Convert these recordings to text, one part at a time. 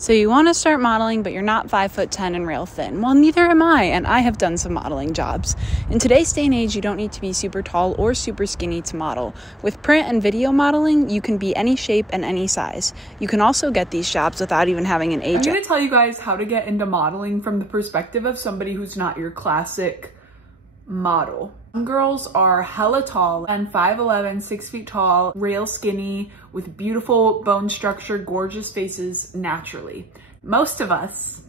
So you want to start modeling, but you're not 5'10" and real thin. Well, neither am I, and I have done some modeling jobs. In today's day and age, you don't need to be super tall or super skinny to model. With print and video modeling, you can be any shape and any size. You can also get these jobs without even having an age. I'm gonna tell you guys how to get into modeling from the perspective of somebody who's not your classic model. Some girls are hella tall and 5'11", 6 feet tall, real skinny, with beautiful bone structure, gorgeous faces naturally. Most of us.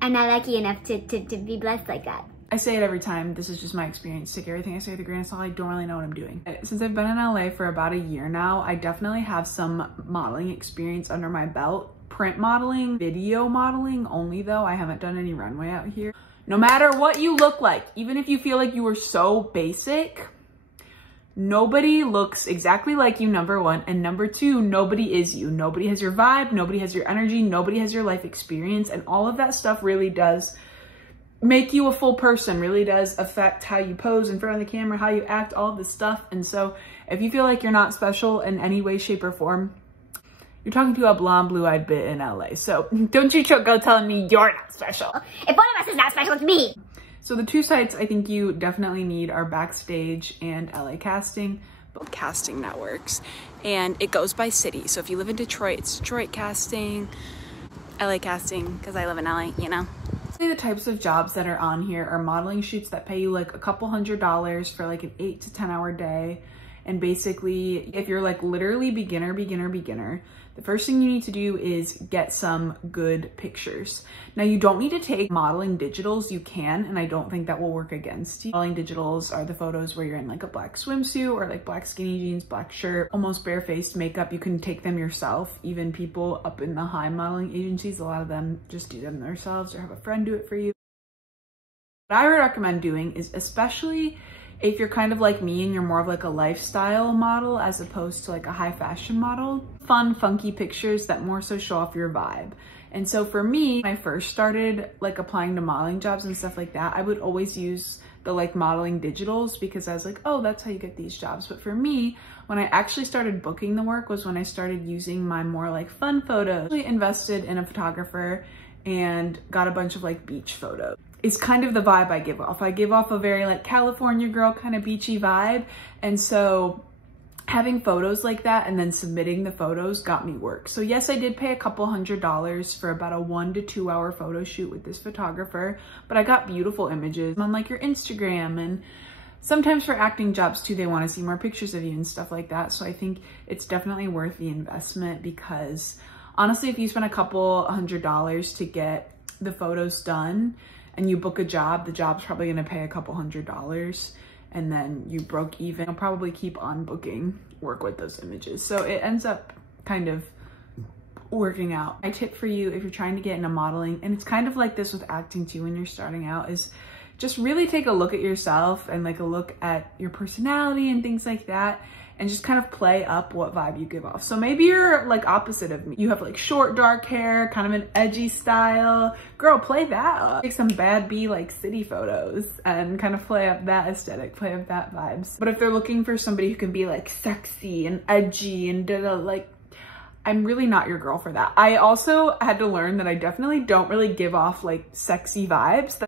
I'm not lucky enough to be blessed like that. I say it every time, this is just my experience. Take everything I say with a grain of salt, I don't really know what I'm doing. Since I've been in LA for about a year now, I definitely have some modeling experience under my belt. Print modeling, video modeling only though, I haven't done any runway out here. No matter what you look like, even if you feel like you are so basic, nobody looks exactly like you, number one. And number two, nobody is you. Nobody has your vibe, nobody has your energy, nobody has your life experience. And all of that stuff really does make you a full person, really does affect how you pose in front of the camera, how you act, all of this stuff. And so if you feel like you're not special in any way, shape, or form, you're talking to a blonde, blue-eyed bit in LA. So don't you go telling me you're not special. If one of us is not special, it's me. So the two sites I think you definitely need are Backstage and LA Casting. Both casting networks, and it goes by city. So if you live in Detroit, it's Detroit Casting, LA Casting, because I live in LA, you know. The types of jobs that are on here are modeling shoots that pay you like a couple $100s for like an 8 to 10 hour day. And basically, if you're like literally beginner, the first thing you need to do is get some good pictures. Now, you don't need to take modeling digitals. You can, and I don't think that will work against you. Modeling digitals are the photos where you're in like a black swimsuit or like black skinny jeans, black shirt, almost barefaced makeup. You can take them yourself. Even people up in the high modeling agencies, a lot of them just do them themselves or have a friend do it for you. What I would recommend doing is, especially if you're kind of like me and you're more of like a lifestyle model as opposed to like a high fashion model, fun, funky pictures that more so show off your vibe. And so for me, when I first started like applying to modeling jobs and stuff like that, I would always use the like modeling digitals because I was like, oh, that's how you get these jobs. But for me, when I actually started booking the work was when I started using my more like fun photos. I invested in a photographer and got a bunch of like beach photos. It's kind of the vibe I give off. I give off a very like California girl kind of beachy vibe. And so having photos like that and then submitting the photos got me work. So yes, I did pay a couple $100s for about a 1 to 2 hour photo shoot with this photographer, but I got beautiful images on like your Instagram. And sometimes for acting jobs too, they want to see more pictures of you and stuff like that. So I think it's definitely worth the investment because honestly, if you spend a couple $100s to get the photos done, and you book a job, the job's probably gonna pay a couple $100s and then you broke even. I'll probably keep on booking work with those images. So it ends up kind of working out. My tip for you if you're trying to get into modeling, and it's kind of like this with acting too when you're starting out, is just really take a look at yourself and like a look at your personality and things like that, and just kind of play up what vibe you give off. So maybe you're like opposite of me. You have like short, dark hair, kind of an edgy style. Girl, play that up. Take some bad B like city photos and kind of play up that aesthetic, play up that vibes. But if they're looking for somebody who can be like sexy and edgy and like, I'm really not your girl for that. I also had to learn that I definitely don't really give off like sexy vibes.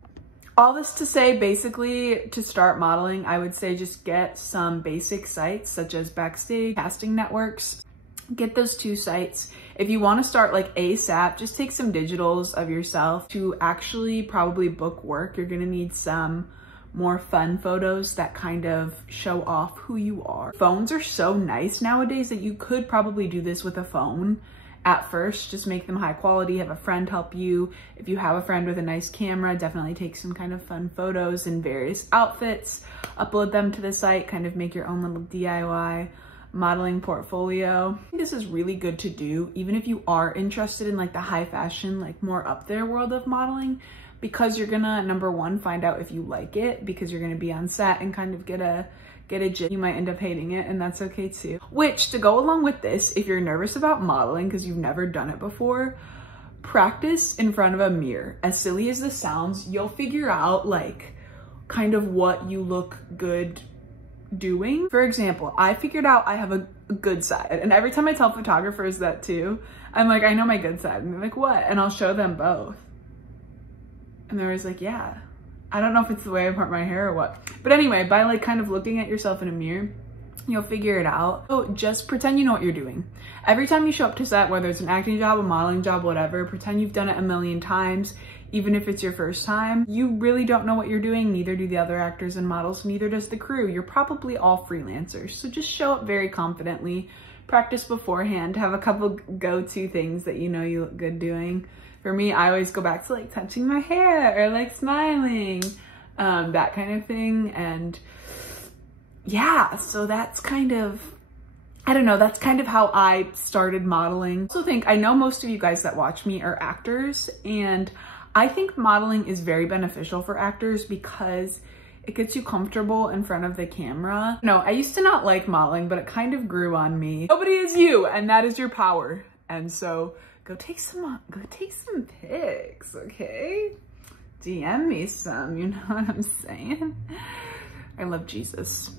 All this to say, basically, to start modeling, I would say just get some basic sites such as Backstage, casting networks. Get those two sites. If you want to start like ASAP, just take some digitals of yourself. To actually probably book work, you're gonna need some more fun photos that kind of show off who you are. Phones are so nice nowadays that you could probably do this with a phone. At first, just make them high quality, have a friend help you. If you have a friend with a nice camera, definitely take some kind of fun photos in various outfits, upload them to the site, kind of make your own little DIY modeling portfolio. I think this is really good to do, even if you are interested in like the high fashion, like more up there world of modeling, because you're gonna, number one, find out if you like it, because you're gonna be on set and kind of get a gist. You might end up hating it, and that's okay too. Which, to go along with this, if you're nervous about modeling because you've never done it before, practice in front of a mirror. As silly as this sounds, you'll figure out like kind of what you look good doing. For example, I figured out I have a good side, and every time I tell photographers that too, I'm like, I know my good side, and they're like, what? And I'll show them both, and they're always like, yeah. I don't know if it's the way I part my hair or what, but anyway, by like kind of looking at yourself in a mirror, you'll figure it out. So just pretend you know what you're doing. Every time you show up to set, whether it's an acting job, a modeling job, whatever, pretend you've done it a million times. Even if it's your first time, you really don't know what you're doing. Neither do the other actors and models, neither does the crew. You're probably all freelancers. So just show up very confidently, practice beforehand, have a couple go-to things that you know you look good doing. For me, I always go back to like touching my hair or like smiling, that kind of thing. And yeah, so that's kind of, I don't know, that's kind of how I started modeling. I also think, I know most of you guys that watch me are actors, and I think modeling is very beneficial for actors because it gets you comfortable in front of the camera. No, I used to not like modeling, but it kind of grew on me. Nobody is you, and that is your power. And so go take some pics, okay? DM me some, you know what I'm saying? I love Jesus.